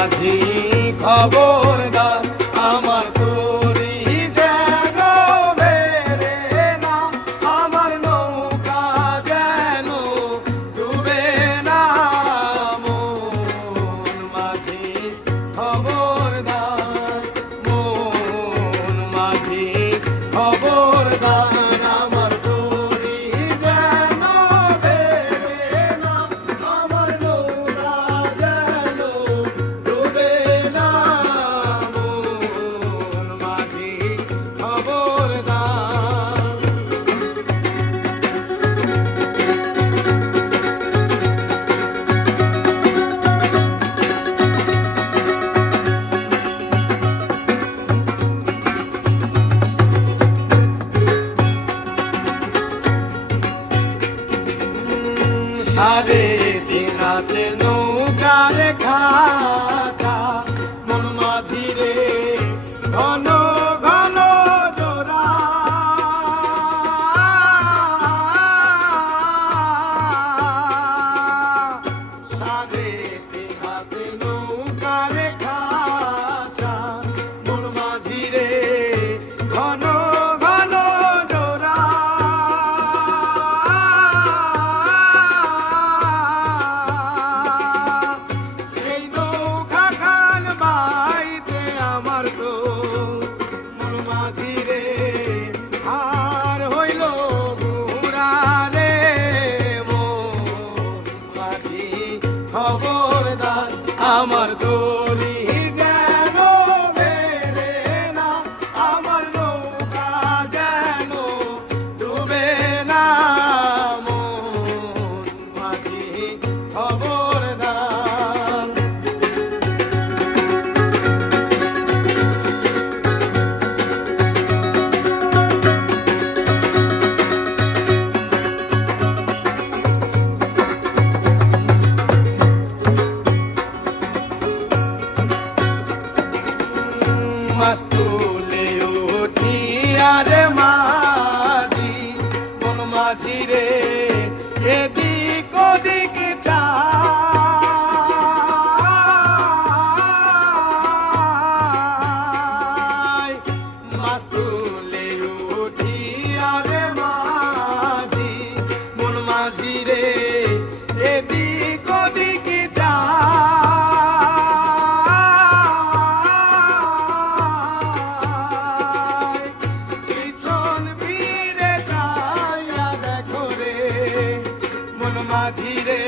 মাঝি খবরদার আমার তোরি যেন বেরে না, আমার নৌকা যেন ডুবে না। মন মাঝি খবরদার, মন মাঝি খবরদার আমার তোরি যেন বেরে না, আমার নৌকা যেন ডুবে না। মন মাঝি খবরদার। সাড়ে তিন রাতে নৌকার খাতা, মন মাঝি রে ঘন ঘন জোড়া। সাড়ে তিন রাতে নৌকার খাতা, মন মাঝি রে ঘন ঘন জোড়া। সেই নৌকা খান বাইতে আমার তো মন মাঝি রে আর হইল ঘুরা রে। মন মাঝি খবরদার আমার দড়ি যেন বেরে না, আমার নৌকা যেন ডুবে না। মন মাঝি খবরদার। মাস্তুলে উঠিয়া রে মাঝি, মন মাঝি রে এদিক ওদিক চায়। মাস্তুলে উঠিয়া রে মাঝি, মন মাঝি রে এদিক ওদিক চায়। পিছন ফিরে যাইয়া দেখো রে মন মাঝি রে